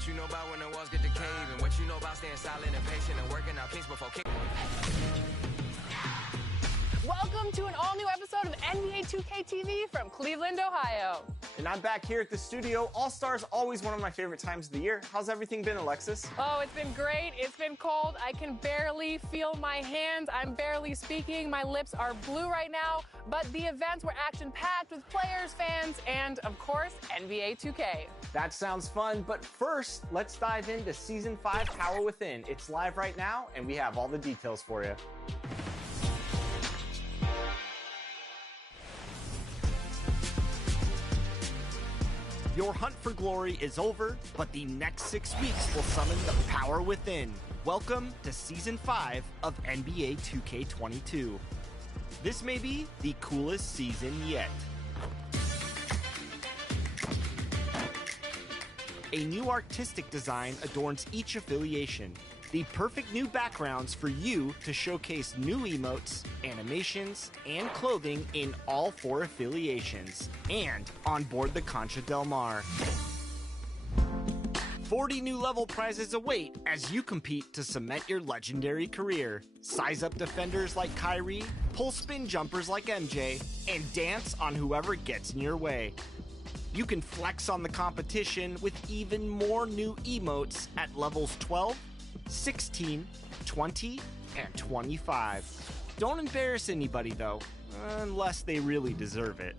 What you know about when the walls get to cave, and what you know about staying silent and patient and working out kinks before kick. Welcome to an all-new episode of NBA 2K TV from Cleveland, Ohio. And I'm back here at the studio. All-Star's always one of my favorite times of the year. How's everything been, Alexis? Oh, it's been great. It's been cold. I can barely feel my hands. I'm barely speaking. My lips are blue right now. But the events were action-packed with players, fans, and, of course, NBA 2K. That sounds fun, but first, let's dive into Season 5 Power Within. It's live right now, and we have all the details for you. Your hunt for glory is over, but the next 6 weeks will summon the power within. Welcome to Season 5 of NBA 2K22. This may be the coolest season yet. A new artistic design adorns each affiliation. The perfect new backgrounds for you to showcase new emotes, animations, and clothing in all 4 affiliations, and on board the Concha Del Mar. 40 new level prizes await as you compete to cement your legendary career. Size up defenders like Kyrie, pull spin jumpers like MJ, and dance on whoever gets in your way. You can flex on the competition with even more new emotes at levels 12, 16, 20, and 25. Don't embarrass anybody though, unless they really deserve it.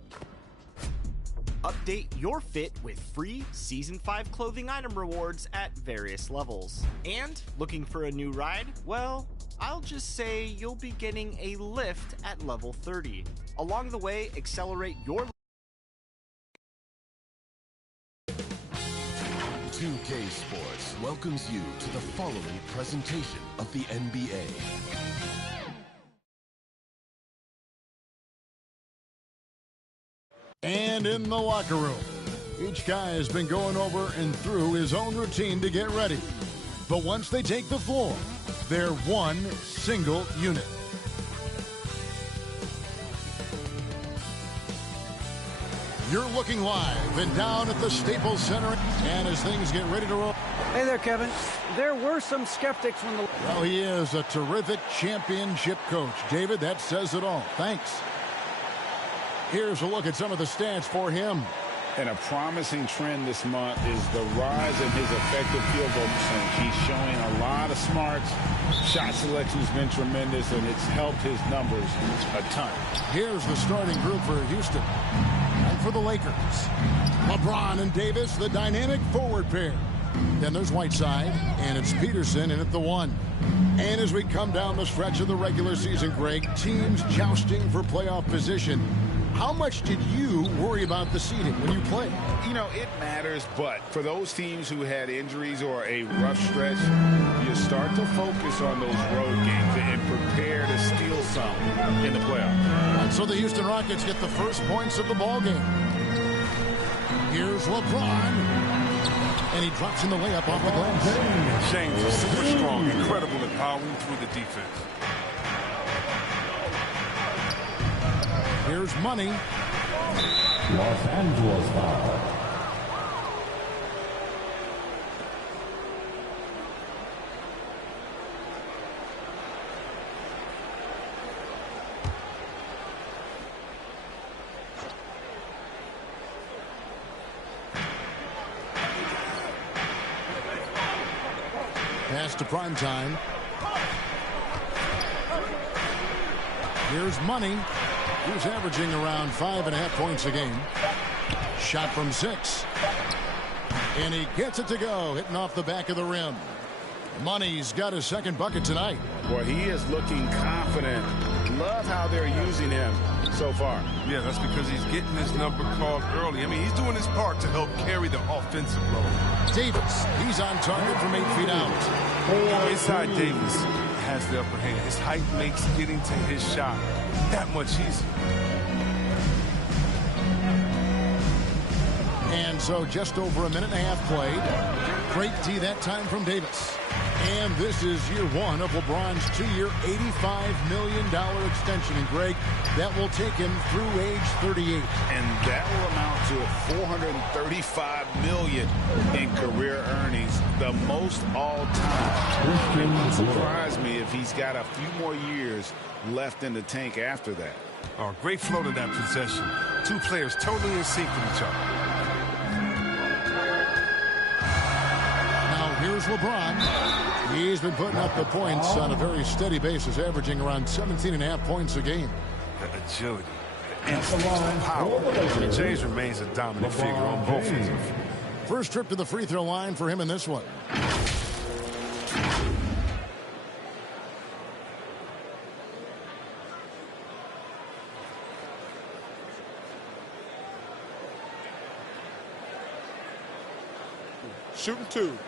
Update your fit with free Season 5 clothing item rewards at various levels. And looking for a new ride? Well, I'll just say you'll be getting a lift at level 30. Along the way, accelerate your 2K Sports welcomes you to the following presentation of the NBA. And in the locker room, each guy has been going over and through his own routine to get ready. But once they take the floor, they're one single unit. You're looking live and down at the Staples Center. And as things get ready to roll. Hey there, Kevin. There were some skeptics when the... Well, he is a terrific championship coach. David, that says it all. Thanks. Here's a look at some of the stats for him. And a promising trend this month is the rise in his effective field goal percentage. He's showing a lot of smarts. Shot selection's been tremendous, and it's helped his numbers a ton. Here's the starting group for Houston. And for the Lakers, LeBron and Davis, the dynamic forward pair. Then there's Whiteside, and it's Peterson in at the 1. And as we come down the stretch of the regular season, Greg, teams jousting for playoff position. How much did you worry about the seeding when you played? You know, it matters, but for those teams who had injuries or a rough stretch, you start to focus on those road games and prepare to steal some in the playoffs. And so the Houston Rockets get the first points of the ball game. Here's LeBron. And he drops in the layup off the glass. James is super strong, incredible at powering through the defense. Here's Money. Los Angeles foul. Pass to Primetime. Here's Money. He's averaging around 5.5 points a game. Shot from 6. And he gets it to go, hitting off the back of the rim. Money's got his second bucket tonight. Boy, he is looking confident. Love how they're using him so far. Yeah, that's because he's getting his number called early. I mean, he's doing his part to help carry the offensive load. Davis, he's on target from 8 feet out. Inside Davis has the upper hand. His height makes getting to his shot that much easier. And so just over a minute and a half played. Great D that time from Davis. And this is year one of LeBron's 2-year, $85 million extension. And, Greg, that will take him through age 38. And that will amount to $435 million in career earnings, the most all-time. It wouldn't surprise me if he's got a few more years left in the tank after that. Oh, great flow to that possession. Two players totally in sync with each other. Now here's LeBron. He's been putting up the points on a very steady basis, averaging around 17.5 points a game. The agility, the instinct, the power. James remains a dominant figure on both ends. First trip to the free throw line for him in this one. Shooting two.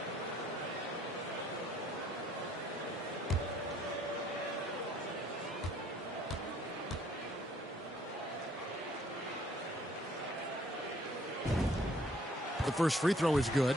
The first free throw is good.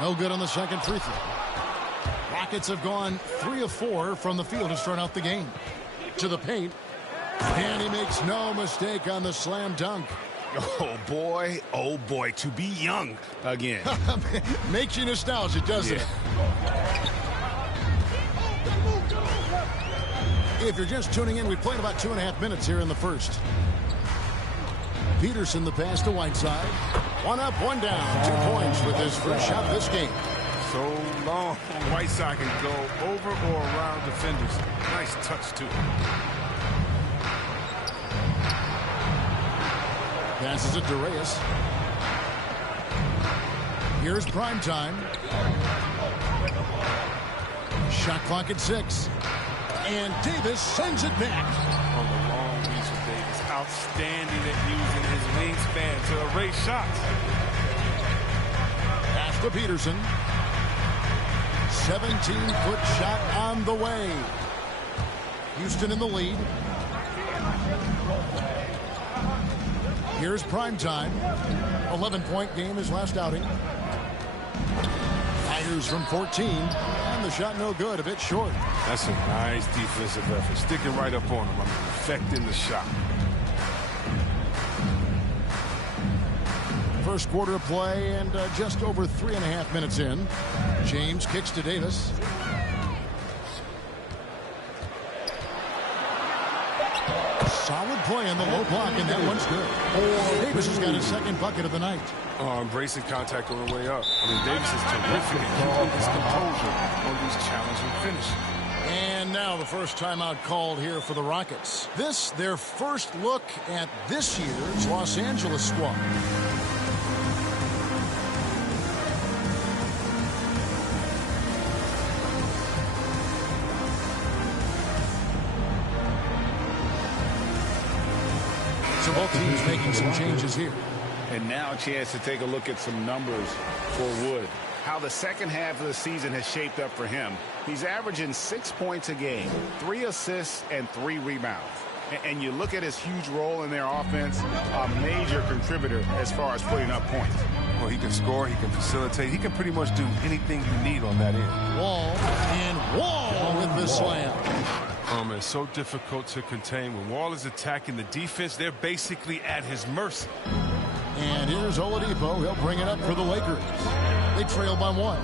No good on the second free throw. Rockets have gone 3 of 4 from the field to start out the game. To the paint. And he makes no mistake on the slam dunk. Oh, boy, to be young again. Makes you nostalgic, doesn't it? If you're just tuning in, we played about 2.5 minutes here in the first. Peterson the pass to Whiteside. 1 up, 1 down. 2 points with his first shot this game. So long. Whiteside can go over or around defenders. Nice touch, too. Passes it to Reyes. Here's prime time. Shot clock at 6. And Davis sends it back. On the long reach of Davis. Outstanding at using his wingspan to erase shots. Pass to Peterson. 17-foot shot on the way. Houston in the lead. Here's prime time. 11-point game his last outing. Fires from 14. And the shot no good, a bit short. That's a nice defensive effort. Sticking right up on him. Affecting the shot. First quarter of play and just over 3.5 minutes in. James kicks to Davis. Solid play on the low block, and that one's good. Davis has got his second bucket of the night. Embracing contact on the way up. I mean, Davis is terrific at keeping his composure on these challenging finishes. And now the first timeout called here for the Rockets. This, their first look at this year's Los Angeles squad. So both teams making some changes here. And now a chance to take a look at some numbers for Wood. How the second half of the season has shaped up for him. He's averaging 6 points a game, 3 assists, and 3 rebounds. And you look at his huge role in their offense, a major contributor as far as putting up points. Well, he can score, he can facilitate, he can pretty much do anything you need on that end. Wall with the slam. It's so difficult to contain. When Wall is attacking the defense, they're basically at his mercy. And here's Oladipo. He'll bring it up for the Lakers. They trail by 1.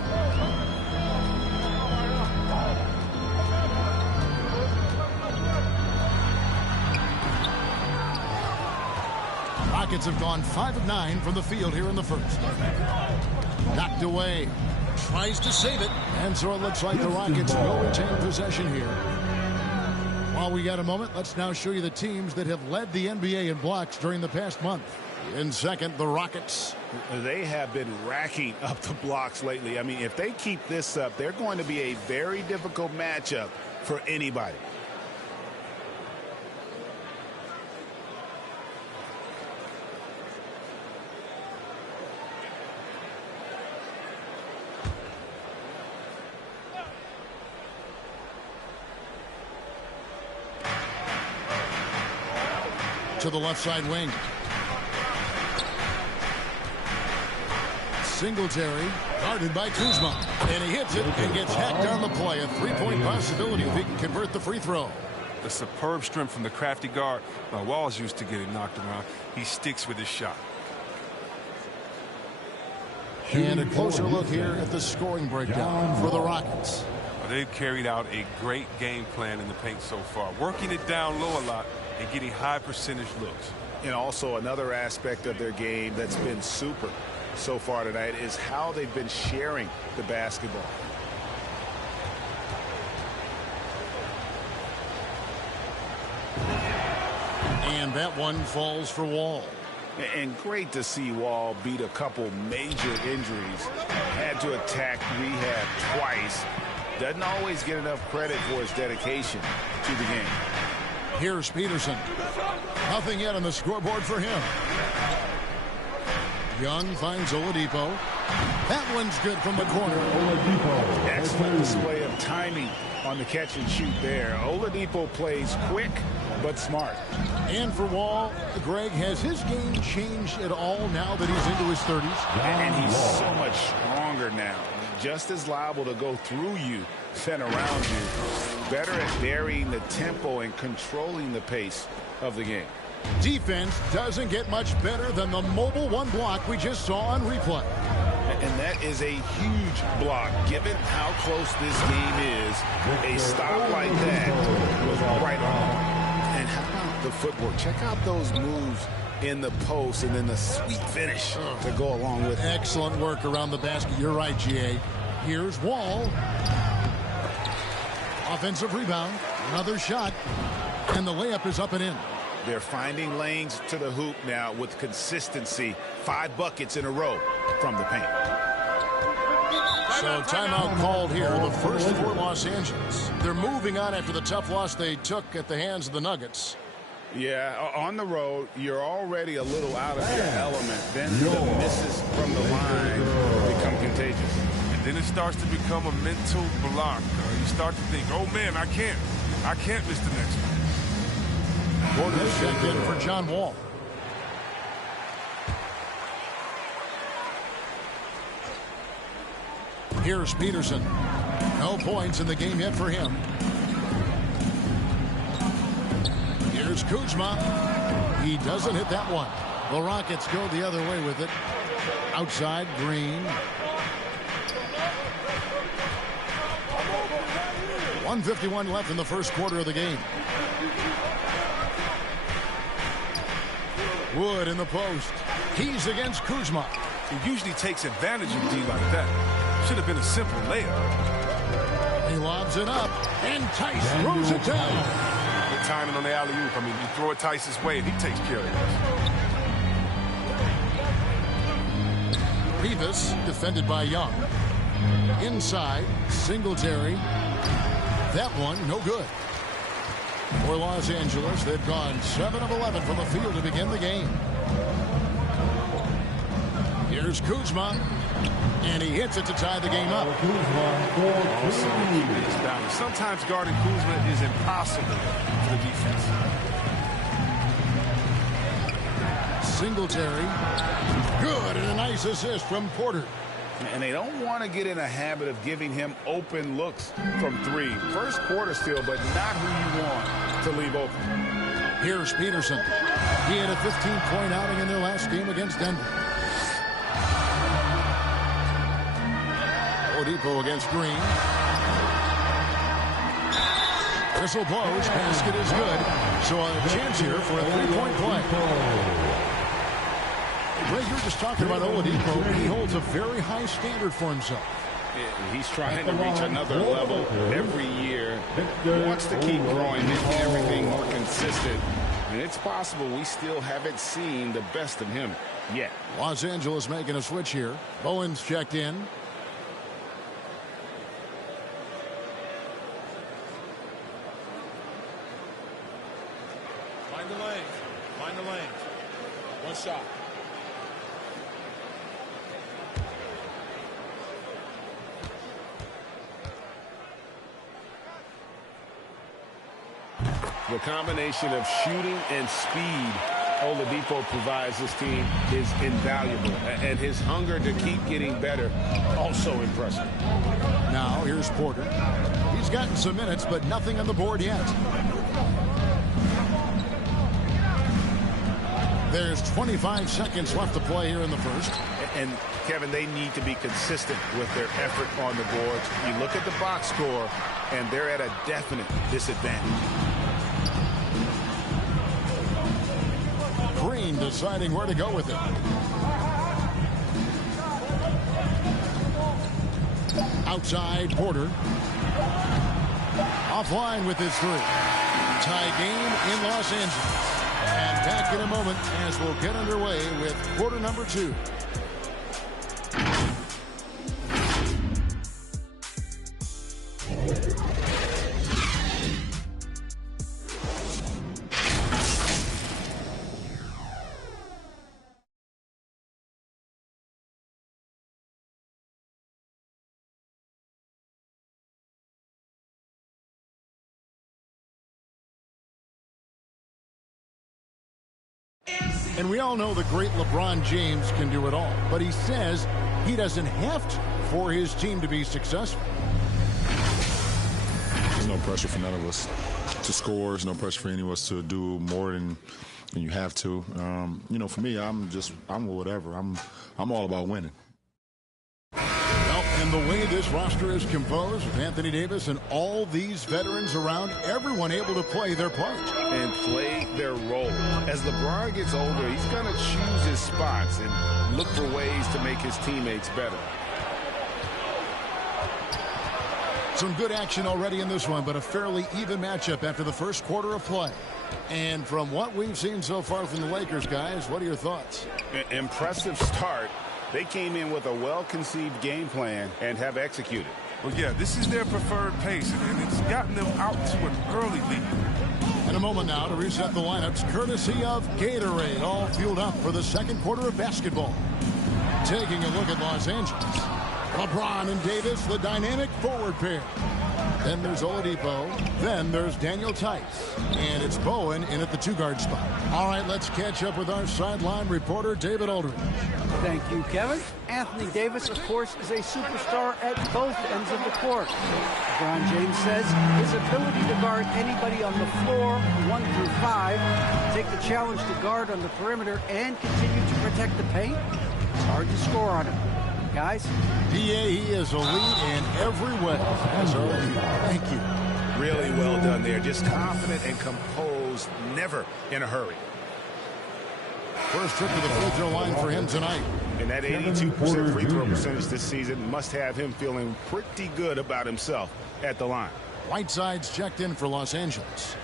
Rockets have gone 5 of 9 from the field here in the first. Knocked away. Tries to save it. And so it looks like the Rockets will retain possession here. While we got a moment, let's now show you the teams that have led the NBA in blocks during the past month. In second, the Rockets. They have been racking up the blocks lately. I mean, if they keep this up, they're going to be a very difficult matchup for anybody. to the left side wing. Singletary, guarded by Kuzma. And he hits it and gets hacked on the play. A three-point possibility if he can convert the free throw. The superb strength from the crafty guard. Wall's used to getting knocked around. He sticks with his shot. And a closer look here at the scoring breakdown for the Rockets. They've carried out a great game plan in the paint so far, working it down low a lot and getting high percentage looks. And also another aspect of their game that's been super so far tonight is how they've been sharing the basketball. And that one falls for Wall. And great to see Wall beat a couple major injuries. Had to attack rehab twice. Doesn't always get enough credit for his dedication to the game. Here's Peterson. Nothing yet on the scoreboard for him. Young finds Oladipo. That one's good from the corner. Oladipo. Excellent display of timing on the catch and shoot there. Oladipo plays quick but smart. And for Wall, Greg, has his game changed at all now that he's into his 30s? And he's so much stronger now. Just as liable to go through you than around you. Better at varying the tempo and controlling the pace of the game. Defense doesn't get much better than the mobile one block we just saw on replay. And that is a huge block. Given how close this game is, a stop like that was right on. And how about the footwork? Check out those moves in the post and then the sweet finish to go along with it. Excellent work around the basket. You're right, GA. Here's Wall. Offensive rebound. Another shot. And the layup is up and in. They're finding lanes to the hoop now with consistency. 5 buckets in a row from the paint. So timeout called here, the first for Los Angeles. They're moving on after the tough loss they took at the hands of the Nuggets. Yeah, on the road, you're already a little out of your element. Then the misses from the line become contagious. And then it starts to become a mental block. You start to think, oh man, I can't miss the next one. Porter checked in for John Wall. Here's Peterson. No points in the game yet for him. Here's Kuzma. He doesn't hit that one. The Rockets go the other way with it. Outside, Green. 1:51 left in the first quarter of the game. Wood in the post. He's against Kuzma. He usually takes advantage of D like that. Should have been a simple layup. He lobs it up, and Tice throws it down. Good timing on the alley-oop. I mean, you throw it Tice's way, and he takes care of it. Rivas defended by Young. Inside, Singletary. That one, no good. For Los Angeles, they've gone 7 of 11 from the field to begin the game. Here's Kuzma, and he hits it to tie the game up. Sometimes guarding Kuzma is impossible for the defense. Singletary, good, and a nice assist from Porter. And they don't want to get in a habit of giving him open looks from 3. First quarter still, but not who you want to leave open. Here's Peterson. He had a 15-point outing in their last game against Denver. Oladipo against Green. Whistle blows. Basket is good. So a chance here for a 3-point play. Greg, you're just talking about Oladipo. He holds a very high standard for himself. Yeah, he's trying to reach another level every year. He wants to keep growing, making everything more consistent. And it's possible we still haven't seen the best of him yet. Los Angeles making a switch here. Bowen's checked in. Find the lane. Find the lane. One shot. The combination of shooting and speed Oladipo provides this team is invaluable. And his hunger to keep getting better, also impressive. Now, here's Porter. He's gotten some minutes, but nothing on the board yet. There's 25 seconds left to play here in the first. And, Kevin, they need to be consistent with their effort on the boards. You look at the box score, and they're at a definite disadvantage. Green deciding where to go with it. Outside, Porter. Offline with his three. Tie game in Los Angeles. And back in a moment as we'll get underway with quarter number 2. And we all know the great LeBron James can do it all, but he says he doesn't have to for his team to be successful. There's no pressure for none of us to score. There's no pressure for any of us to do more than you have to. You know, for me, I'm whatever. I'm all about winning. Well, and the way this roster is composed with Anthony Davis and all these veterans around, everyone able to play their part. And play their role. As LeBron gets older, he's going to choose his spots and look for ways to make his teammates better. Some good action already in this one, but a fairly even matchup after the first quarter of play. And from what we've seen so far from the Lakers, guys, what are your thoughts? Impressive start. They came in with a well-conceived game plan and have executed. Well, yeah, this is their preferred pace, and it's gotten them out to an early lead. In a moment now to reset the lineups, courtesy of Gatorade, all fueled up for the second quarter of basketball. Taking a look at Los Angeles. LeBron and Davis, the dynamic forward pair. Then there's Oladipo. Then there's Daniel Tice. And it's Bowen in at the two-guard spot. All right, let's catch up with our sideline reporter, David Aldridge. Thank you, Kevin. Anthony Davis, of course, is a superstar at both ends of the court. LeBron James says his ability to guard anybody on the floor, 1 through 5, take the challenge to guard on the perimeter, and continue to protect the paint, it's hard to score on him. Guys? He is elite in every way. Thank you. Really well done there. Just confident and composed, never in a hurry. First trip to the free throw line for him tonight. And that 82% free throw percentage this season must have him feeling pretty good about himself at the line. Whiteside's checked in for Los Angeles.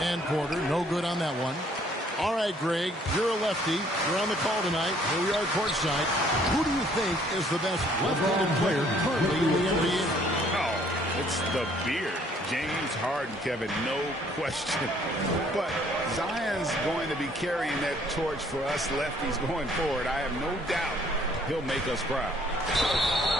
And Porter, no good on that one. All right, Greg, you're a lefty. You're on the call tonight. Here we are courtside. Who do you think is the best left-handed player currently in the NBA? Oh, it's the beard. James Harden, Kevin, no question. But Zion's going to be carrying that torch for us lefties going forward. I have no doubt he'll make us proud.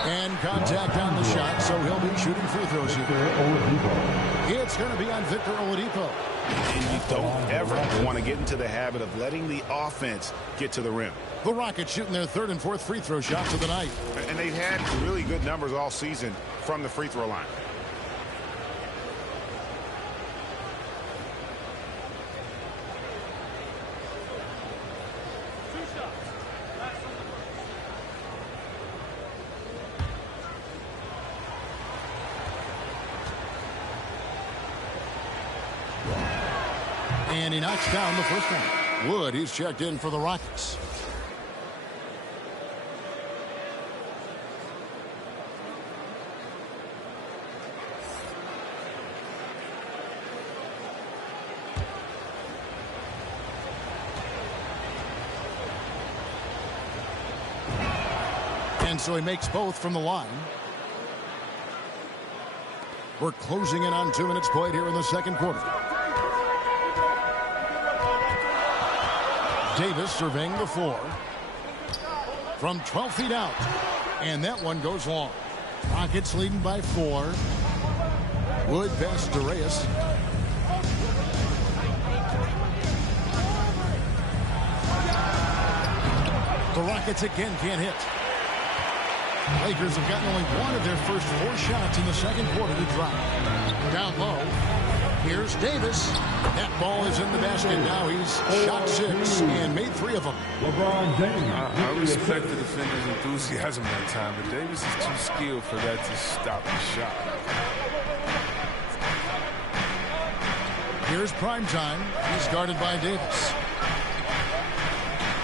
And contact on the shot, so he'll be shooting free throws here. It's going to be on Victor Oladipo. And you don't ever want to get into the habit of letting the offense get to the rim. The Rockets shooting their third and fourth free throw shots of the night. And they've had really good numbers all season from the free throw line. And he knocks down the first one. Wood, he's checked in for the Rockets. And so he makes both from the line. We're closing in on 2 minutes played here in the second quarter. Davis surveying the floor. From 12 feet out. And that one goes long. Rockets leading by 4. Wood pass to Reyes. The Rockets again can't hit. Lakers have gotten only one of their first 4 shots in the second quarter to drop. Down low. Here's Davis. That ball is in the basket now. He's shot 6 and made 3 of them. LeBron James. I respect the defender's enthusiasm that time, but Davis is too skilled for that to stop the shot. Here's prime time. He's guarded by Davis.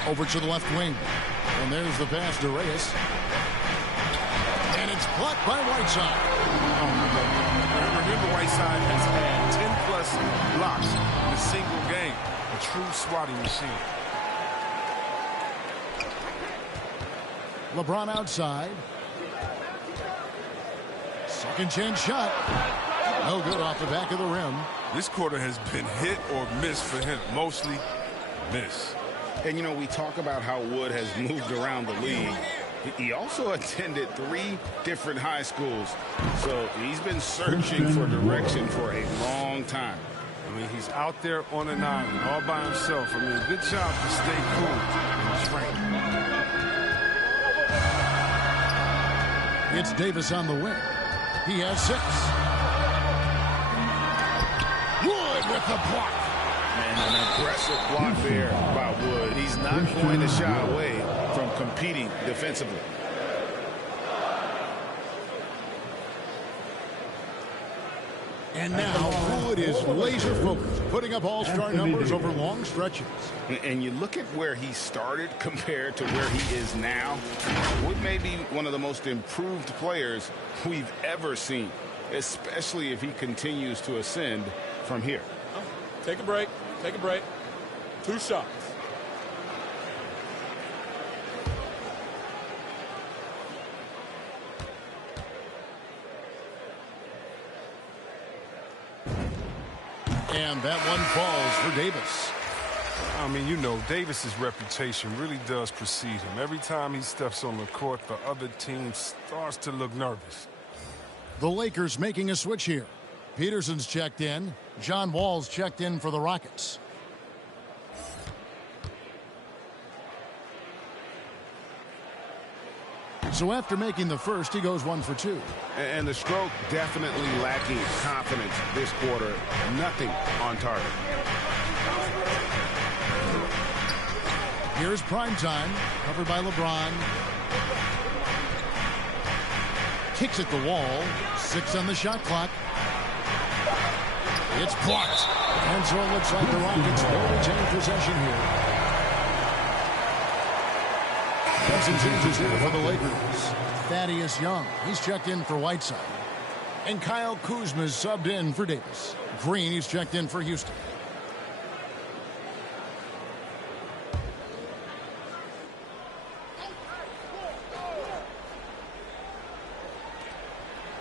Over to the left wing. And there's the pass to Reyes. And it's blocked by Whiteside. Remember, Whiteside has had 10-plus blocks in a single game. A true swatting machine. LeBron outside. Second chance shot. No good off the back of the rim. This quarter has been hit or miss for him. Mostly miss. And, you know, we talk about how Wood has moved around the league. He also attended 3 different high schools. So he's been searching for direction for a long time. I mean, he's out there on an island all by himself. I mean, good job to stay cool and train. It's Davis on the wing. He has 6. Wood with the block. And an aggressive block there by Wood. He's not going to shy away from competing defensively. And now Wood is laser focused, putting up all-star numbers over long stretches. And you look at where he started compared to where he is now. Wood may be one of the most improved players we've ever seen, especially if he continues to ascend from here. Take a break. Take a break. 2 shots. And that one falls for Davis. I mean, you know, Davis's reputation really does precede him. Every time he steps on the court, the other team starts to look nervous. The Lakers making a switch here. Peterson's checked in. John Wall's checked in for the Rockets. So after making the first, he goes 1 for 2. And the stroke definitely lacking confidence this quarter. Nothing on target. Here's prime time, covered by LeBron. Kicks at the wall. 6 on the shot clock. It's blocked. And so it looks like the Rockets will retain possession here. Some changes here for the Lakers. Thaddeus Young, he's checked in for Whiteside. And Kyle Kuzma's subbed in for Davis. Green, he's checked in for Houston.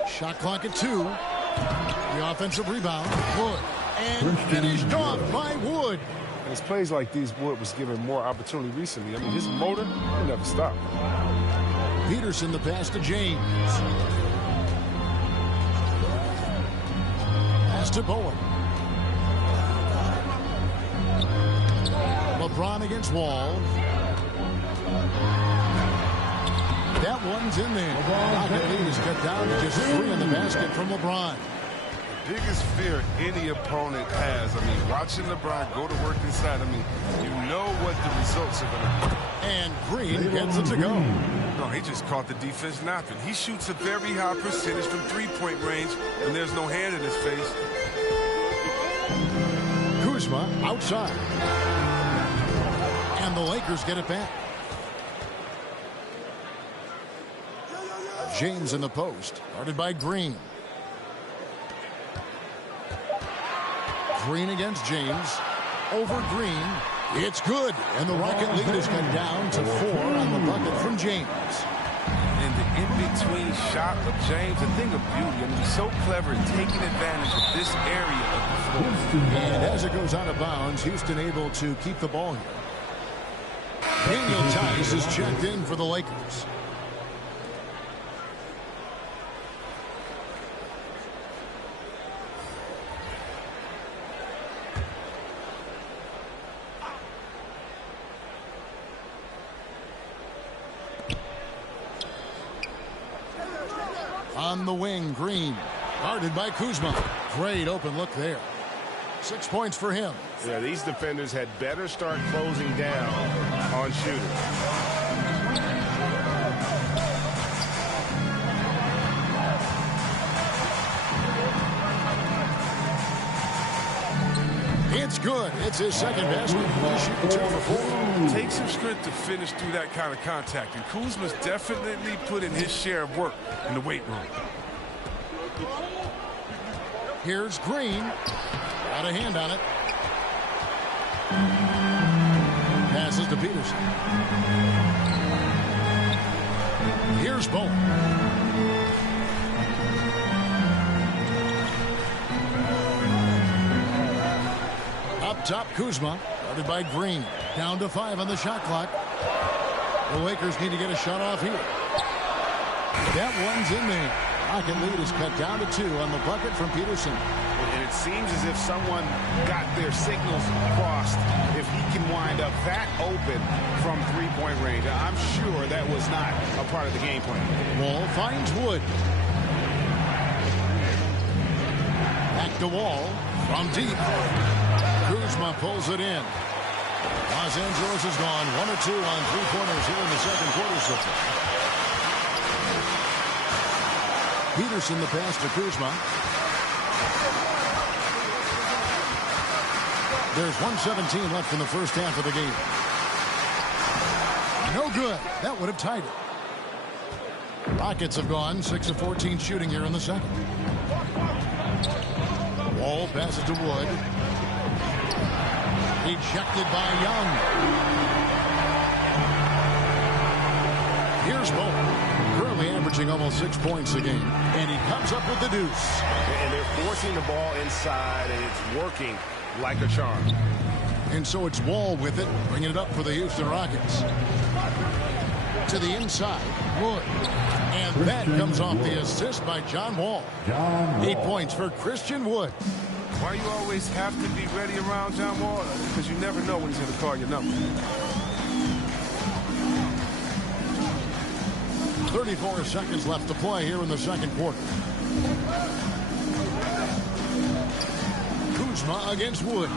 Shot clock at 2. The offensive rebound. Wood. And finished off by Wood. And it's plays like these Wood was given more opportunity recently. I mean, his motor will never stop. Peterson the pass to James. Pass to Bowen. LeBron against Wall. That one's in there. Rocket lead is cut down to just 3 in the basket from LeBron. Biggest fear any opponent has. I mean, watching LeBron go to work inside, I mean, you know what the results are going to be. And Green gets it to go. No, he just caught the defense napping. He shoots a very high percentage from three-point range, and there's no hand in his face. Kuzma outside. And the Lakers get it back. James in the post, guarded by Green. Green against James. Over Green. It's good. And the Rocket lead is cut down to 4 on the bucket from James. between shot with James, a thing of beauty. I mean, he's so clever at taking advantage of this area of the floor. And as it goes out of bounds, Houston able to keep the ball here. Daniel Tice is checked in for the Lakers. On the wing, Green, guarded by Kuzma. Great open look there. 6 points for him. Yeah, these defenders had better start closing down on shooters. It's good. It's his second basket. He's shooting 2 for 4. It takes some strength to finish through that kind of contact, and Kuzma's definitely put in his share of work in the weight room. Here's Green. Got a hand on it. Passes to Peterson. Here's Bowen. Up top, Kuzma. Guarded by Green. Down to 5 on the shot clock. The Lakers need to get a shot off here. That one's in there. Rocket lead is cut down to 2 on the bucket from Peterson. And it seems as if someone got their signals crossed. If he can wind up that open from three-point range, I'm sure that was not a part of the game plan. Wall finds Wood. Back to Wall from deep. Kuzma pulls it in. Los Angeles has gone 1 or 2 on three-pointers here in the second quarter so far. Peterson the pass to Kuzma. There's 1:17 left in the first half of the game. No good. That would have tied it. Rockets have gone 6 of 14 shooting here in the second. Wall passes to Wood. Ejected by Young. Here's Bowen. Currently averaging almost 6 points a game. And he comes up with the deuce. And they're forcing the ball inside, and it's working like a charm. And so it's Wall with it, bringing it up for the Houston Rockets. To the inside, Wood. And that comes off the assist by John Wall. 8 points for Christian Wood. Why you always have to be ready around John Wall? Because you never know when he's going to call your number. 34 seconds left to play here in the second quarter. Kuzma against Wood.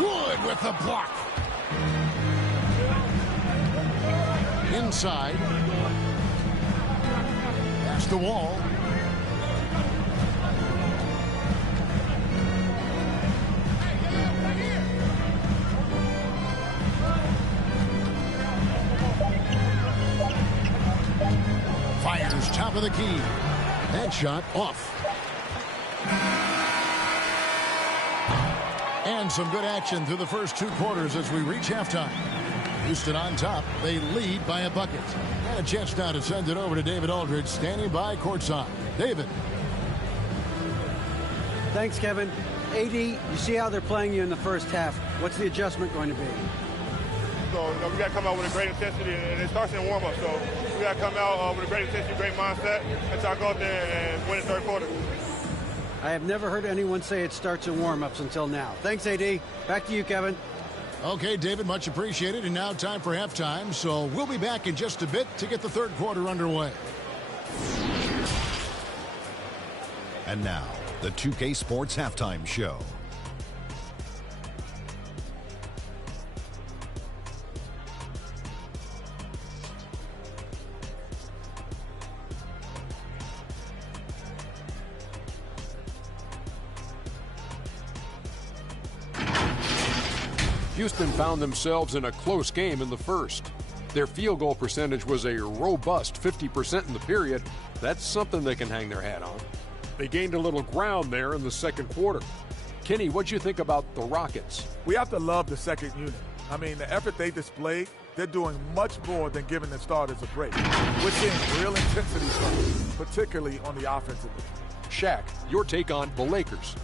Wood with the block. Inside. Pass to Wall. Fires top of the key. That shot off. And some good action through the first 2 quarters as we reach halftime. Houston on top. They lead by a bucket. And a chance now to send it over to David Aldridge, standing by courtside. David. Thanks, Kevin. AD, you see how they're playing you in the first half. What's the adjustment going to be? So, we got to come out with a great intensity, and it starts in warm-up. So we got to come out with a great intensity, great mindset, and try to go out there and win the third quarter. I have never heard anyone say it starts in warm-ups until now. Thanks, AD. Back to you, Kevin. Okay, David, much appreciated. And now time for halftime. So we'll be back in just a bit to get the third quarter underway. And now, the 2K Sports Halftime Show. Houston found themselves in a close game in the first. Their field goal percentage was a robust 50% in the period. That's something they can hang their hat on. They gained a little ground there in the second quarter. Kenny, what'd you think about the Rockets? We have to love the second unit. I mean, the effort they displayed, they're doing much more than giving the starters a break. We're seeing real intensity from them, particularly on the offensive end. Shaq, your take on the Lakers.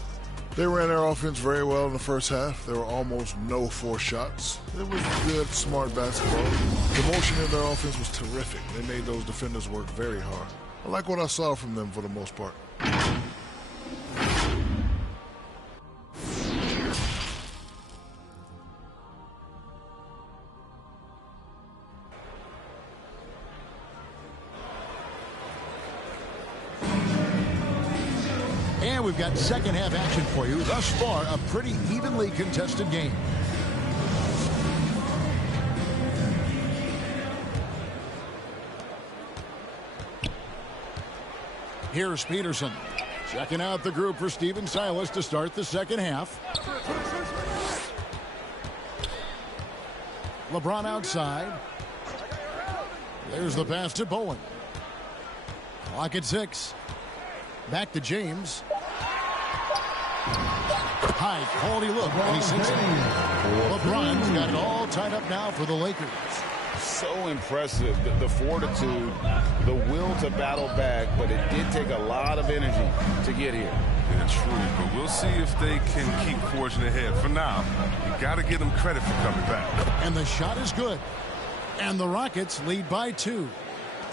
They ran their offense very well in the first half. There were almost no forced shots. It was good, smart basketball. The motion in their offense was terrific. They made those defenders work very hard. I like what I saw from them for the most part. And we've got second half action for you. Thus far, a pretty evenly contested game. Here's Peterson. Checking out the group for Steven Silas to start the second half. LeBron outside. There's the pass to Bowen. Clock at 6. Back to James. High quality look, and he sinks it. LeBron's got it all tied up now for the Lakers. So impressive, the fortitude, the will to battle back, but it did take a lot of energy to get here. Yeah, true, but we'll see if they can keep forging ahead. For now, you got to give them credit for coming back. And the shot is good. And the Rockets lead by 2.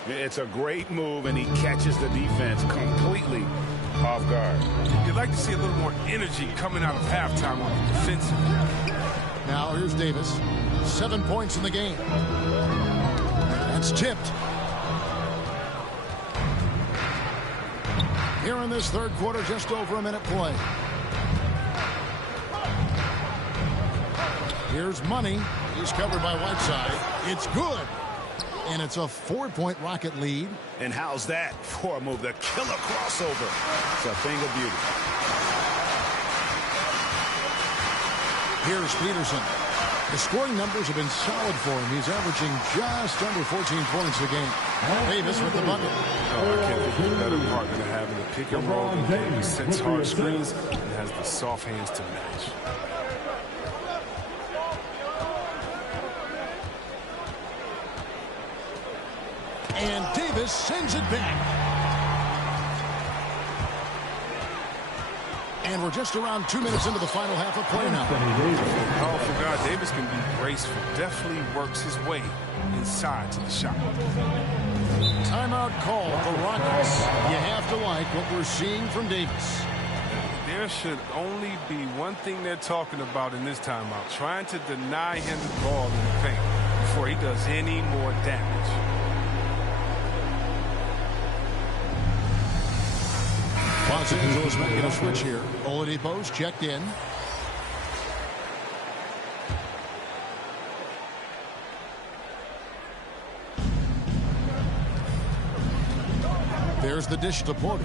It's a great move, and he catches the defense completely off guard. You'd like to see a little more energy coming out of halftime on the defensive. Now here's Davis. 7 points in the game. That's tipped. Here in this third quarter, just over a minute play. Here's Money. He's covered by Whiteside. It's good. And it's a 4-point Rocket lead. And how's that for a move? The killer crossover. It's a thing of beauty. Here's Peterson. The scoring numbers have been solid for him. He's averaging just under 14 points a game. Davis with the bucket. Oh, I can't think of a better partner to have in the pick and roll. He sets hard screens and has the soft hands to match. And Davis sends it back. And we're just around 2 minutes into the final half of play now. Powerful guy, Davis can be graceful. Definitely works his way inside to the shot. Timeout call, the Rockets. You have to like what we're seeing from Davis. There should only be one thing they're talking about in this timeout. Trying to deny him the ball in the paint before he does any more damage. Los Angeles making a switch here. Oladipo's checked in. There's the dish to Porter.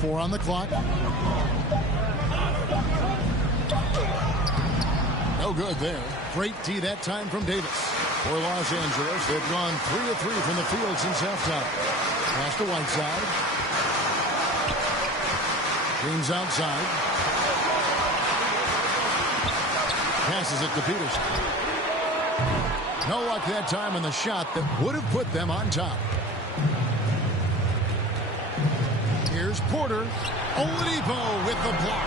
Four on the clock. No good there. Great D that time from Davis. For Los Angeles, they've gone 3 of 3 from the field since halftime. Pass to Whiteside. James outside. Passes it to Peterson. No luck that time on the shot that would have put them on top. Here's Porter. Oladipo with the block.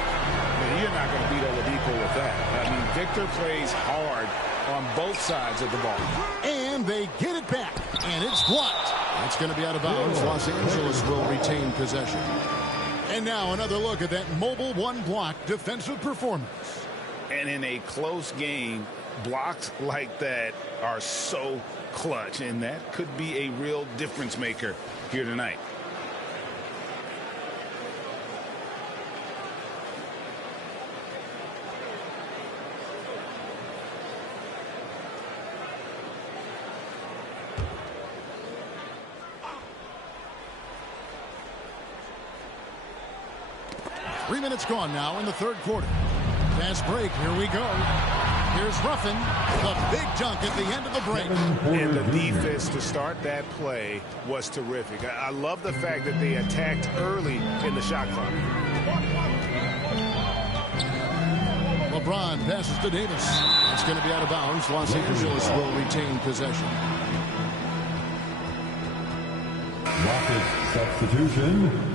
You're not going to beat Oladipo with that. I mean, Victor plays hard on both sides of the ball. And they get it back. And it's blocked. That's going to be out of bounds. Los Angeles will retain possession. And now another look at that mobile one-block defensive performance. And in a close game, blocks like that are so clutch. And that could be a real difference maker here tonight. Three minutes gone now in the third quarter. Fast break. Here we go. Here's Ruffin, the big dunk at the end of the break. And the defense to start that play was terrific. I love the fact that they attacked early in the shot clock. LeBron passes to Davis. It's going to be out of bounds. Los Angeles will retain possession. Rockets substitution.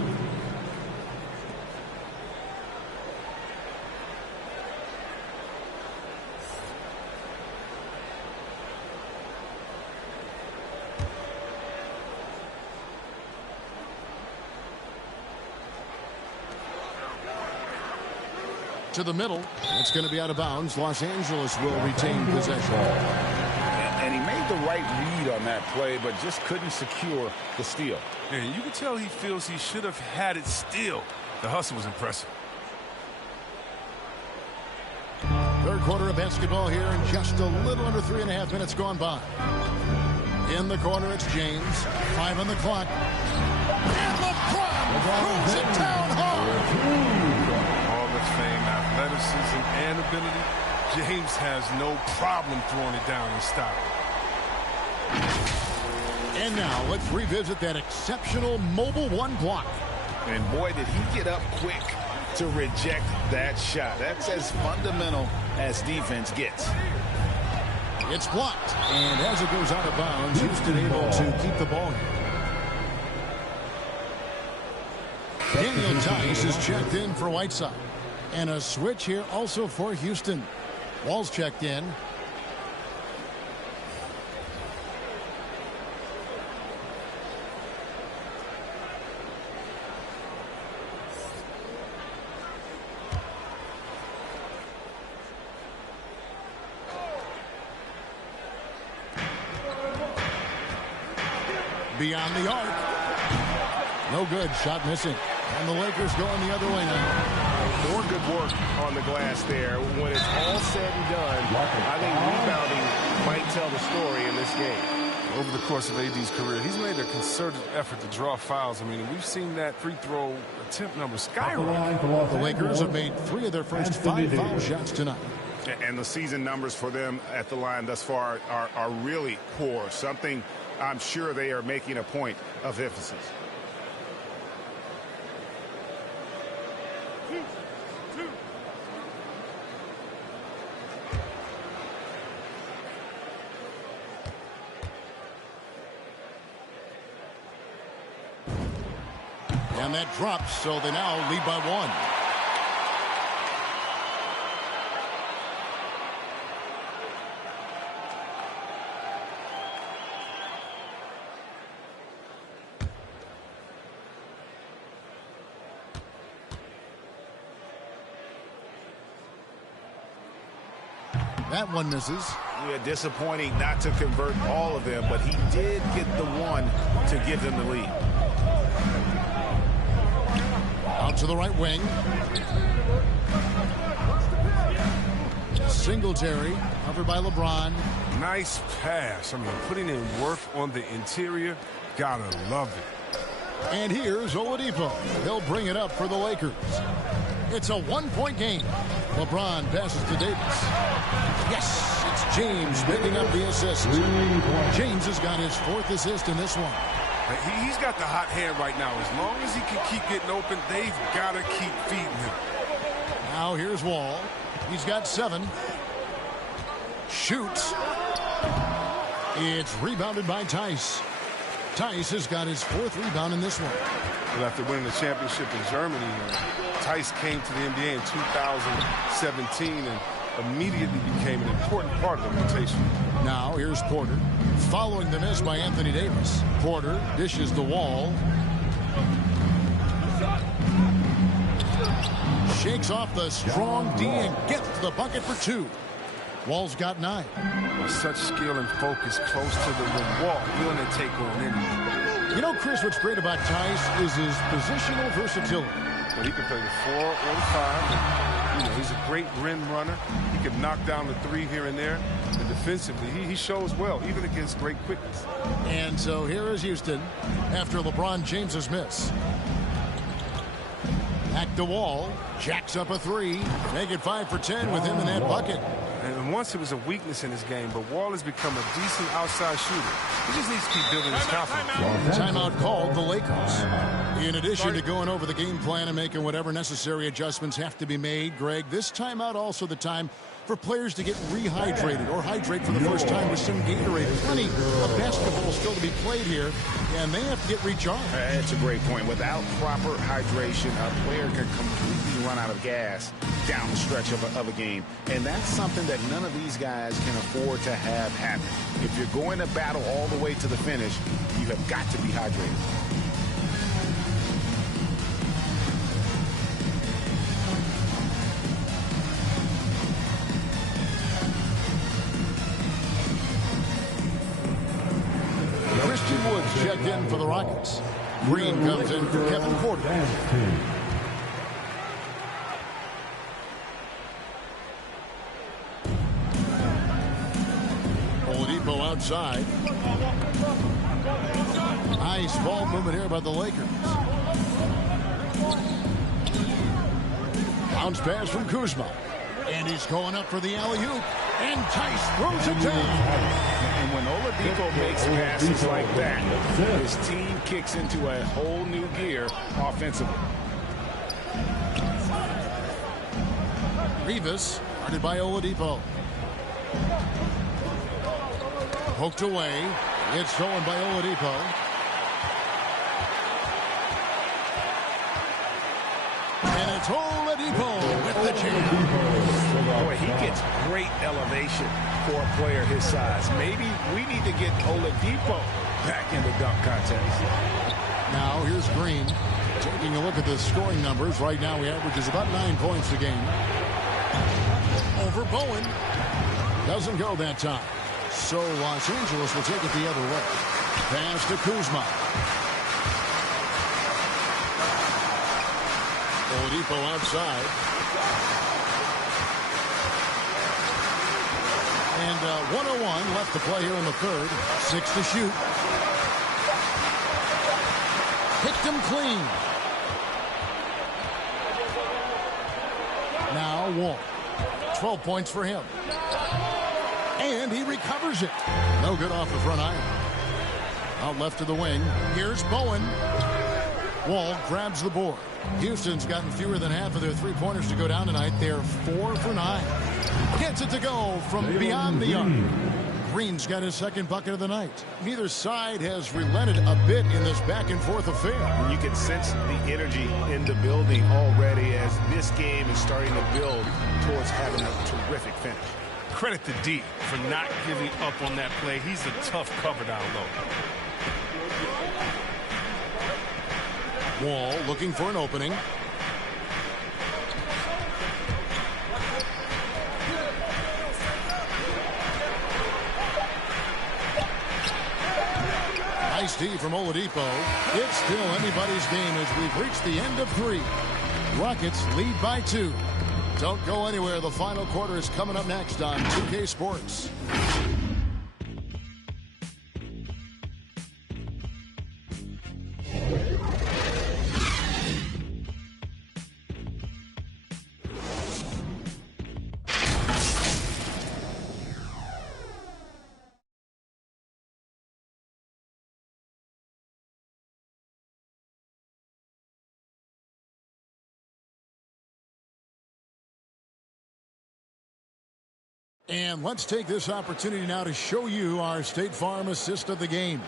To the middle. It's going to be out of bounds. Los Angeles will retain possession. And he made the right read on that play, but just couldn't secure the steal. And you can tell he feels he should have had it still. The hustle was impressive. Third quarter of basketball here, and just a little under 3.5 minutes gone by. In the corner, it's James. 5 on the clock. And LeBron throws it down hard. Fame, athleticism, and ability. James has no problem throwing it down in style. And now let's revisit that exceptional mobile one block. And boy, did he get up quick to reject that shot. That's as fundamental as defense gets. It's blocked, and as it goes out of bounds, Houston able to keep the ball here. Daniel Tice is checked in for Whiteside. And a switch here also for Houston. Wall's checked in. Beyond the arc. No good. Shot missing. And the Lakers going the other way now. More good work on the glass there. When it's all said and done, I think rebounding might tell the story in this game. Over the course of AD's career, he's made a concerted effort to draw fouls. I mean, we've seen that free throw attempt number skyrocket. The Lakers have made 3 of their first 5 foul shots tonight. And the season numbers for them at the line thus far are really poor. Something I'm sure they are making a point of emphasis. And that drops, so they now lead by 1. That one misses. Yeah, disappointing not to convert all of them, but he did get the one to give them the lead. Out to the right wing. Singletary, covered by LeBron. Nice pass. I mean, putting in work on the interior. Gotta love it. And here's Oladipo. He'll bring it up for the Lakers. It's a 1-point game. LeBron passes to Davis. Yes, it's James picking up the assist. James has got his 4th assist in this one. He's got the hot hand right now. As long as he can keep getting open, they've got to keep feeding him. Now here's Wall. He's got 7. Shoots. It's rebounded by Tice. Tice has got his 4th rebound in this one. Well, after winning the championship in Germany, Tice came to the NBA in 2017 and immediately became an important part of the rotation. Now here's Porter. Following the miss by Anthony Davis. Porter dishes the Wall. Shakes off the strong D and gets to the bucket for 2. Wall's got 9. With such skill and focus close to the rim, Wall willing to take on anything. You know, Chris, what's great about Tice is his positional versatility. But he can play the 4 or the 5. And, he's a great rim runner. He can knock down the 3 here and there. And defensively, he shows well, even against great quickness. And so here is Houston after LeBron James's miss. Back to Wall. Jacks up a 3. Make it 5 for 10 with him in that bucket. And once it was a weakness in his game, but Wall has become a decent outside shooter. He just needs to keep building his confidence. Timeout called the Lakers. In addition to going over the game plan and making whatever necessary adjustments have to be made, Greg, this timeout also the time for players to get rehydrated or hydrate for the first time with some Gatorade. Plenty of basketball still to be played here, and they have to get recharged. That's a great point. Without proper hydration, a player can completely run out of gas down the stretch of a game. And that's something that none of these guys can afford to have happen. If you're going to battle all the way to the finish, you have got to be hydrated. Woods checked in for the Rockets. Green comes in for Kevin Porter. Oladipo outside. Nice ball movement here by the Lakers. Bounce pass from Kuzma. And he's going up for the alley-oop. And Tice throws it down. And when Oladipo makes passes like that, his team kicks into a whole new gear offensively. Rivas, guarded by Oladipo. Poked away. It's stolen by Oladipo. And it's Oladipo with the jam. Boy, he gets great elevation for a player his size. Maybe we need to get Oladipo back in the dunk contest. Now here's Green taking a look at the scoring numbers. Right now he averages about 9 points a game. Over Bowen. Doesn't go that time. So Los Angeles will take it the other way. Pass to Kuzma. Oladipo outside. And 1:01 left to play here in the third. 6 to shoot. Picked him clean. Now Wall. 12 points for him. And he recovers it. No good off the front iron. Out left to the wing. Here's Bowen. Wall grabs the board. Houston's gotten fewer than half of their three-pointers to go down tonight. They're 4 for 9. Gets it to go from beyond the arc. Green's got his second bucket of the night. Neither side has relented a bit in this back-and-forth affair. You can sense the energy in the building already as this game is starting to build towards having a terrific finish. Credit to D for not giving up on that play. He's a tough cover down low. Wall looking for an opening. Nice D from Oladipo. It's still anybody's game as we've reached the end of 3. Rockets lead by 2. Don't go anywhere. The final quarter is coming up next on 2K Sports. And let's take this opportunity now to show you our State Farm assist of the game.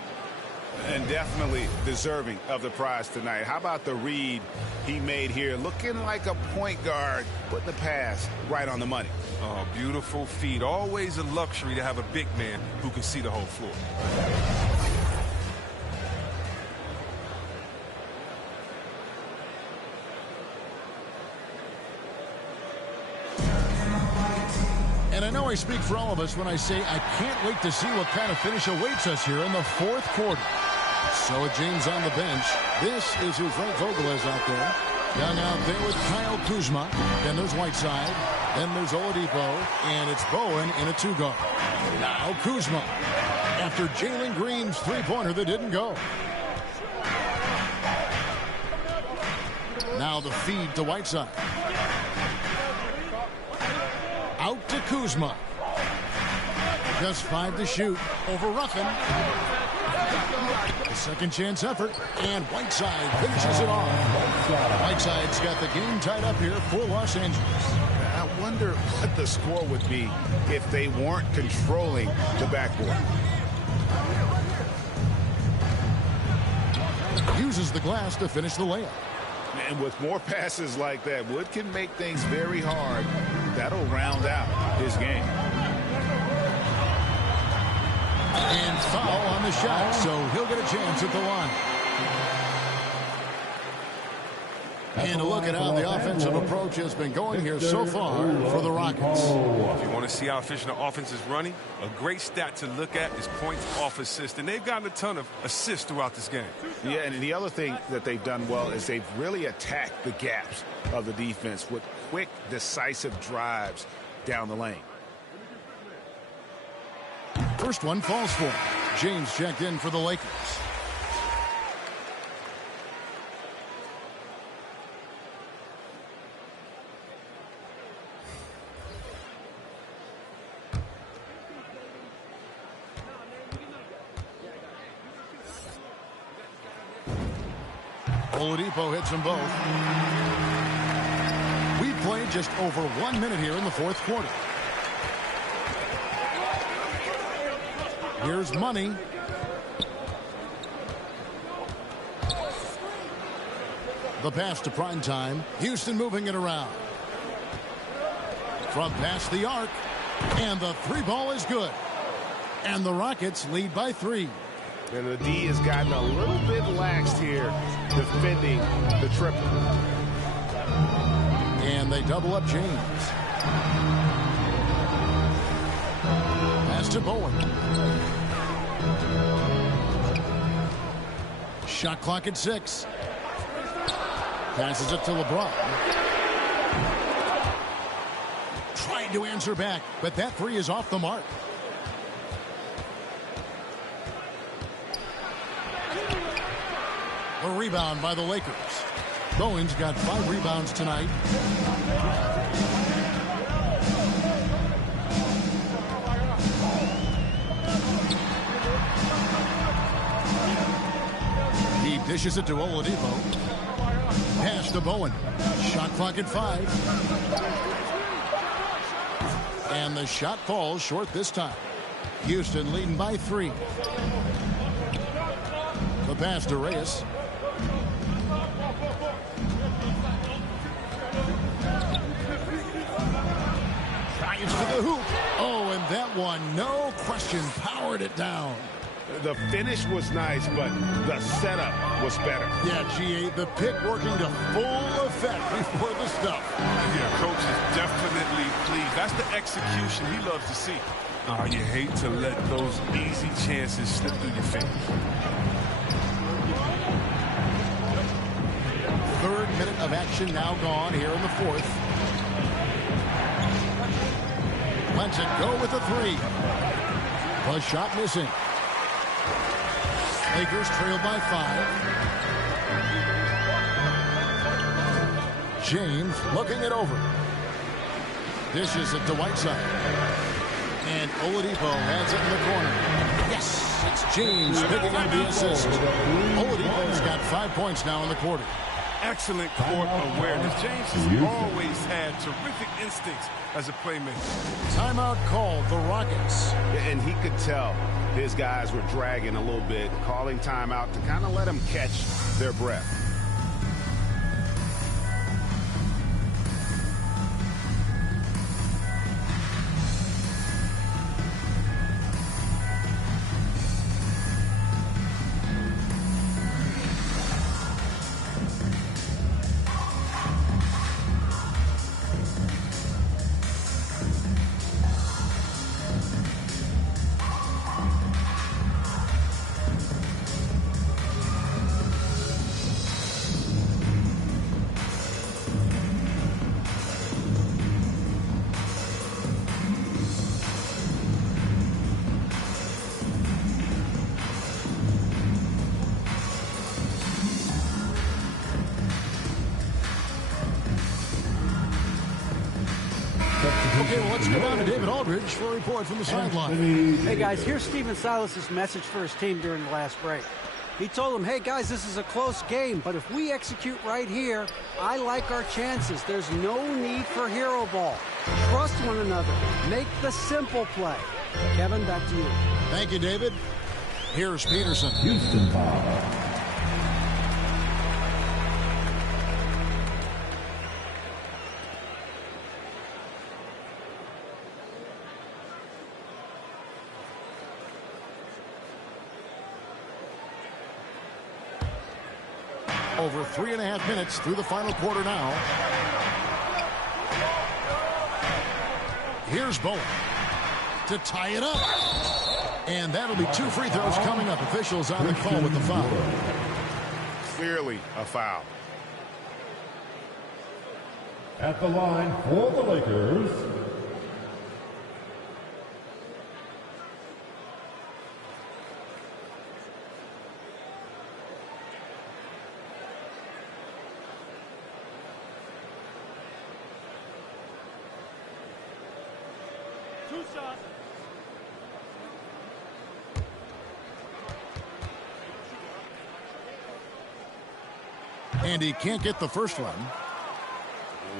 And definitely deserving of the prize tonight. How about the read he made here? Looking like a point guard, putting the pass right on the money. Oh, beautiful feed. Always a luxury to have a big man who can see the whole floor. And I know I speak for all of us when I say I can't wait to see what kind of finish awaits us here in the fourth quarter. So with James on the bench, this is who Frank Vogel is out there. Young out there with Kyle Kuzma. Then there's Whiteside. Then there's Oladipo. And it's Bowen in a 2-guard. Now Kuzma. After Jalen Green's three-pointer that didn't go. Now the feed to Whiteside. Out to Kuzma. Just 5 to shoot over Ruffin. A second chance effort, and Whiteside finishes it off. Whiteside's got the game tied up here for Los Angeles. I wonder what the score would be if they weren't controlling the backboard. Uses the glass to finish the layup. And with more passes like that, Wood can make things very hard. That'll round out his game. And foul on the shot, so he'll get a chance at the line. And a look at how the offensive approach has been going here so far for the Rockets. If you want to see how efficient the offense is running, a great stat to look at is points off assist. And they've gotten a ton of assists throughout this game. Yeah, and the other thing that they've done well is they've really attacked the gaps of the defense with quick, decisive drives down the lane. First one falls for him. James checked in for the Lakers. Oladipo hits them both. We played just over 1 minute here in the fourth quarter. Here's Money. The pass to Primetime. Houston moving it around. From past the arc. And the three ball is good. And the Rockets lead by 3. And the D has gotten a little bit laxed here defending the triple. And they double up James. Pass to Bowen. Shot clock at 6. Passes it to LeBron. Trying to answer back, but that 3 is off the mark. A rebound by the Lakers. Bowen's got 5 rebounds tonight. He dishes it to Oladipo. Pass to Bowen. Shot clock at 5. And the shot falls short this time. Houston leading by 3. The pass to Reyes. Drives to the hoop. Oh, and that one, no question, powered it down. The finish was nice, but the setup was better. Yeah, GA, the pick working to full effect before the stuff. Yeah, coach is definitely pleased. That's the execution he loves to see. You hate to let those easy chances slip through your fingers. Third minute of action now gone here in the fourth. Lets it go with a 3. The shot missing. Lakers trail by 5. James looking it over. Dishes it to Whiteside. And Oladipo has it in the corner. Yes, it's James picking up the assist. Oladipo's got 5 points now in the quarter. Excellent court awareness. James has always had terrific instincts as a playmaker. Timeout called, the Rockets. And he could tell his guys were dragging a little bit, calling timeout to kind of let them catch their breath. Let's go down to David Aldridge for a report from the sideline. Hey, guys, here's Stephen Silas's message for his team during the last break. He told them, hey, guys, this is a close game, but if we execute right here, I like our chances. There's no need for hero ball. Trust one another. Make the simple play. Kevin, back to you. Thank you, David. Here's Peterson. Houston foul. Over 3.5 minutes through the final quarter now. Here's Bowen to tie it up. And that'll be 2 free throws coming up. Officials on the call with the foul. Clearly a foul. At the line for the Lakers, And he can't get the first one.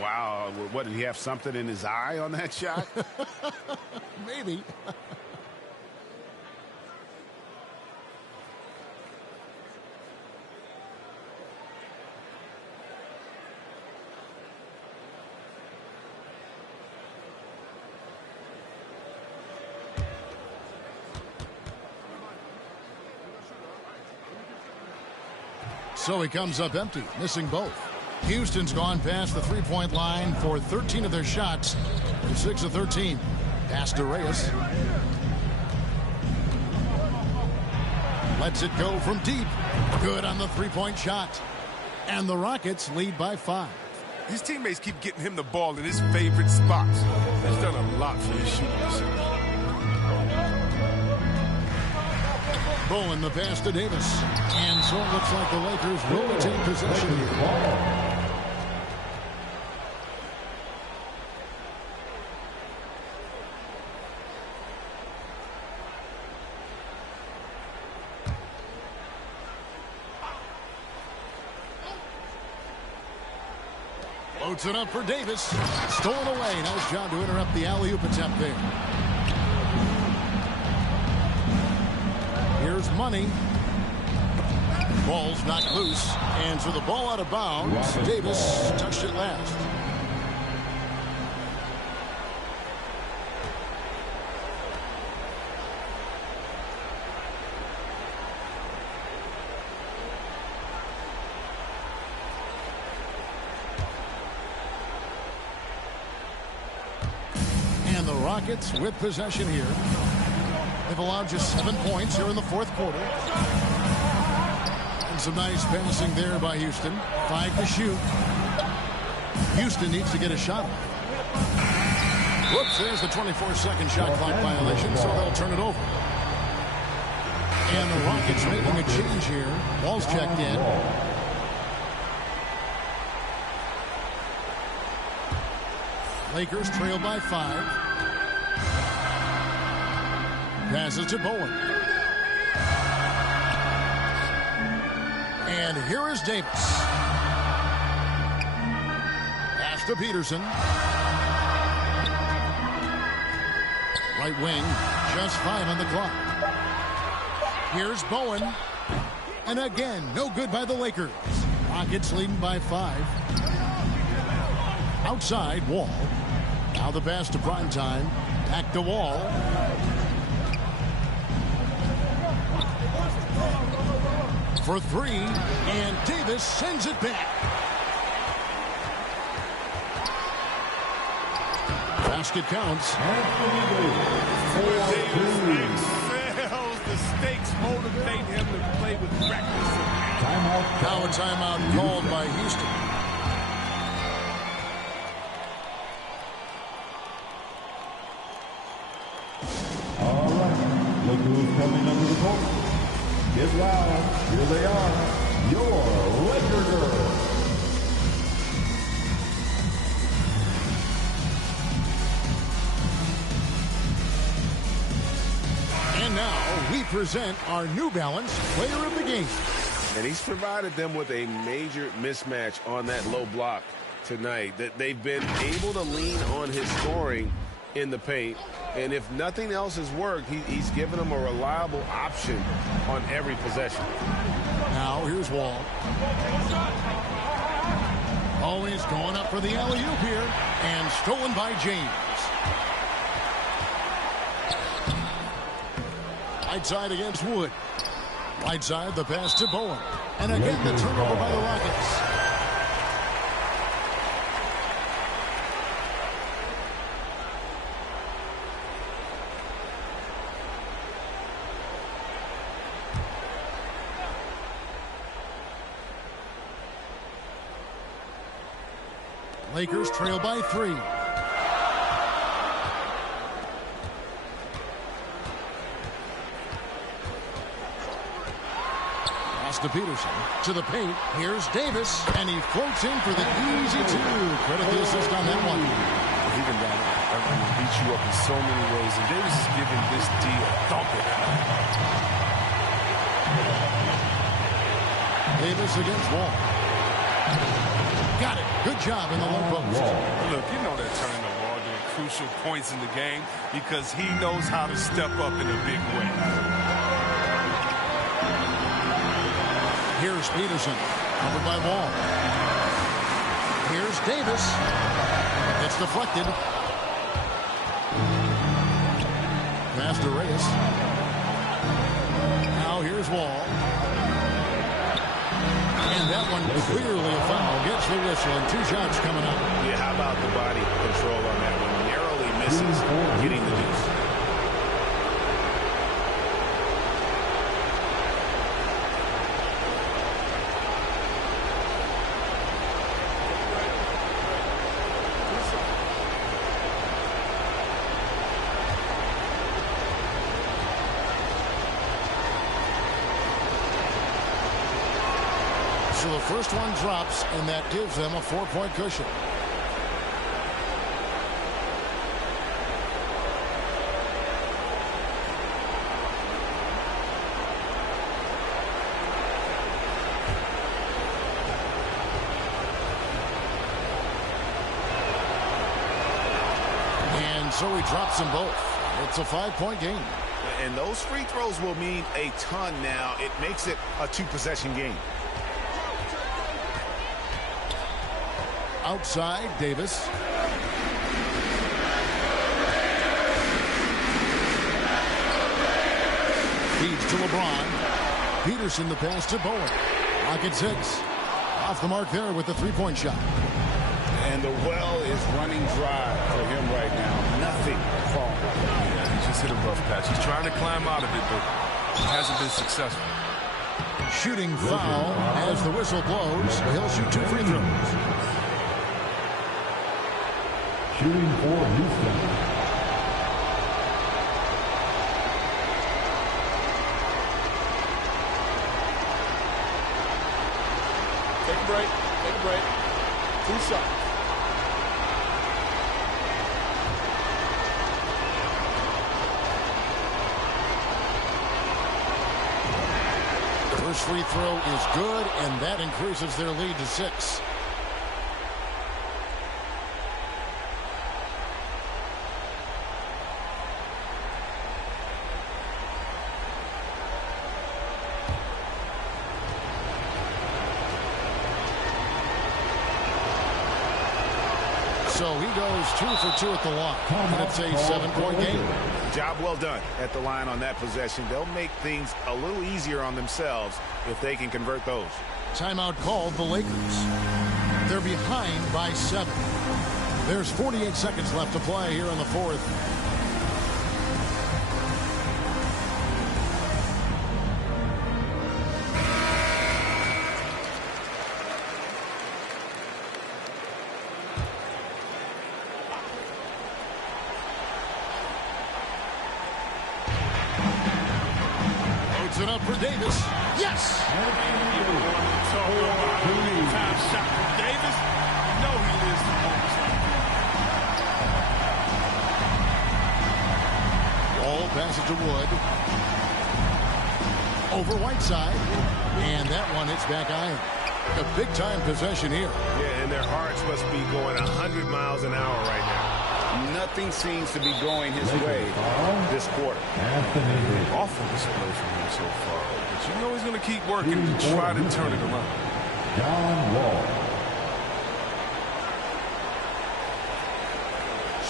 Wow. What, did he have something in his eye on that shot? Maybe. So he comes up empty, missing both. Houston's gone past the three-point line for 13 of their shots. They're 6 of 13. Pass to Reyes. Lets it go from deep. Good on the three-point shot. And the Rockets lead by 5. His teammates keep getting him the ball in his favorite spots. He's done a lot for his shooting. Bowen the pass to Davis. And so it looks like the Lakers will retain possession here. Floats it up for Davis. Stolen away. Nice job to interrupt the alley-oop attempt there. Here's Money. Ball's knocked loose. And so the ball out of bounds. Davis touched it last. And the Rockets with possession here. They've allowed just 7 points here in the fourth quarter. And some nice passing there by Houston. 5 to shoot. Houston needs to get a shot. Whoops, there's the 24-second shot clock violation, so they'll turn it over. And the Rockets making a change here. Ball's checked in. Lakers trail by 5. Passes to Bowen. And here is Davis. Pass to Peterson. Right wing, just 5 on the clock. Here's Bowen. And again, no good by the Lakers. Rockets leading by 5. Outside, Wall. Now the pass to Primetime. Back to Wall. For 3, and Davis sends it back. Basket counts. Davis excels. The stakes motivate him to play with reckless. Now a timeout called by Houston. all right, look who's coming under the court. Get loud. Here they are, your Laker girls. we present our New Balance Player of the Game. And he's provided them with a major mismatch on that low block tonight. That they've been able to lean on his scoring in the paint. And if nothing else has worked, he's given them a reliable option on every possession. Now here's Wall. Always going up for the alley-oop here. And stolen by James. Right side against Wood. Right side, the pass to Bowen. And again, the turnover by the Rockets. Lakers trail by 3. To Peterson, to the paint. Here's Davis, and he floats in for the easy 2. Credit the assist on that one. Even that, beat you up in so many ways, and Davis is giving this D a thumping. Davis against Wall. Got it. Good job in the low post. Look, you know they're turning the ball during crucial points in the game because he knows how to step up in a big way. Here's Peterson, covered by Wall. Here's Davis. It's deflected. Pass to Reyes. Now here's Wall. And that one clearly a foul. Gets the whistle and 2 shots coming up. Yeah, how about the body control on that one? Narrowly misses getting the deuce. So the first one drops, and that gives them a 4-point cushion. And so he drops them both. It's a 5-point game. And those free throws will mean a ton now. It makes it a 2-possession game. Outside, Davis. Feeds to LeBron. Peterson the pass to Bowen. Rockets 6. Off the mark there with the 3-point shot. And the well is running dry for him right now. Nothing falling. Yeah, he just hit a rough patch. He's trying to climb out of it, but he hasn't been successful. Shooting foul as the whistle blows. He'll shoot 2 free throws. Shooting for Houston. Take a break. Take a break. 2 shots. First free throw is good, and that increases their lead to 6. So he goes 2 for 2 at the line. And it's a 7-point game. Job well done at the line on that possession. They'll make things a little easier on themselves if they can convert those. Timeout called the Lakers. They're behind by 7. There's 48 seconds left to play here in the 4th. It up for Davis. Yes! Time shot from Davis. You know he lives for moments like that. Wall passes to Wood. over Whiteside. And that one hits back iron. A big-time possession here. Yeah, and their hearts must be going 100 miles an hour right now. Nothing seems to be going his way this quarter. Awful display from him so far. But you know he's going to keep working to try to turn it around. John Wall.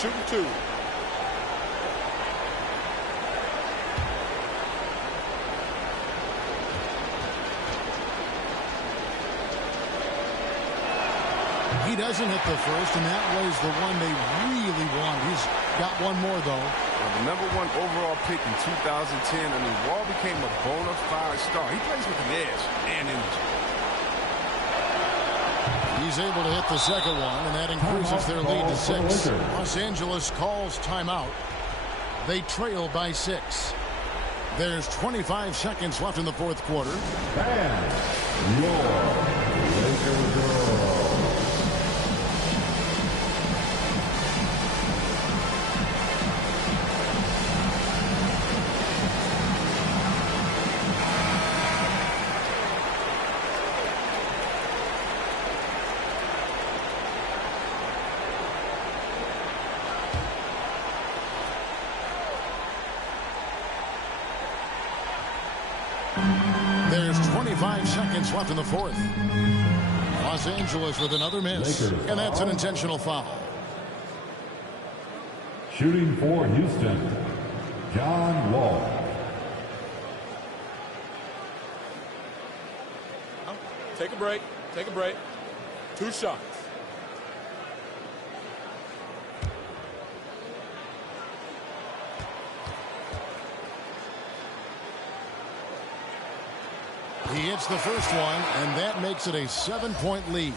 Shooting two. He doesn't hit the first, and that was the one they really want. He's got one more, though. Well, the #1 overall pick in 2010. I mean, Wall became a bona fide star. He plays with an edge and energy. He's able to hit the second one, and that increases their lead to 6. Los Angeles calls timeout. They trail by 6. There's 25 seconds left in the fourth quarter. And your Lakers. There's 25 seconds left in the fourth. Los Angeles with another miss, and that's an intentional foul. Shooting for Houston, John Wall. Take a break. Take a break. 2 shots. He hits the first one, and that makes it a 7-point lead.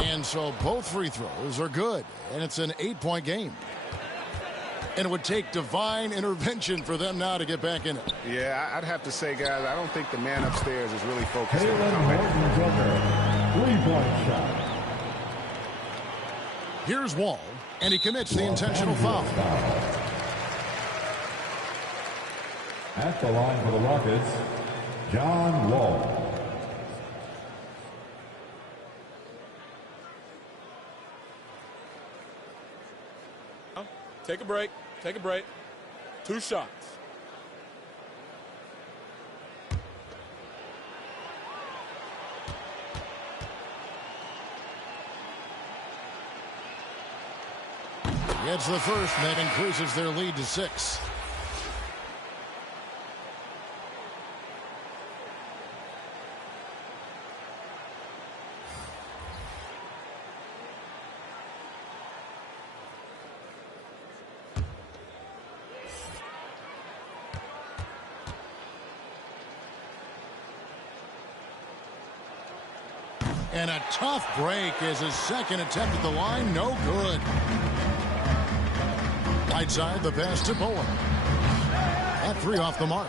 And so both free throws are good, and it's an 8-point game. And it would take divine intervention for them now to get back in it. Yeah, I'd have to say, guys, I don't think the man upstairs is really focused on Jalen comeback. Three-point shot. Here's Wall, and he commits the intentional foul. At the line for the Rockets, John Wall. Take a break. Take a break. 2 shots. Gets the first, and that increases their lead to 6. And a tough break as his second attempt at the line, no good. Right side, the pass to Bowen. That 3 off the mark.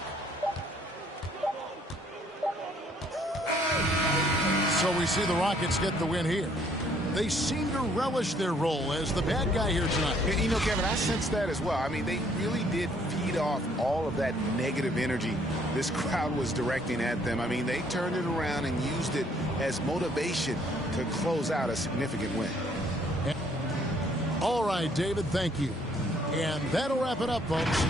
So we see the Rockets get the win here. They seem to relish their role as the bad guy here tonight. You know, Kevin, I sense that as well. I mean, they really did feed off all of that negative energy this crowd was directing at them. I mean, they turned it around and used it as motivation to close out a significant win. All right, David, thank you. And that'll wrap it up, folks.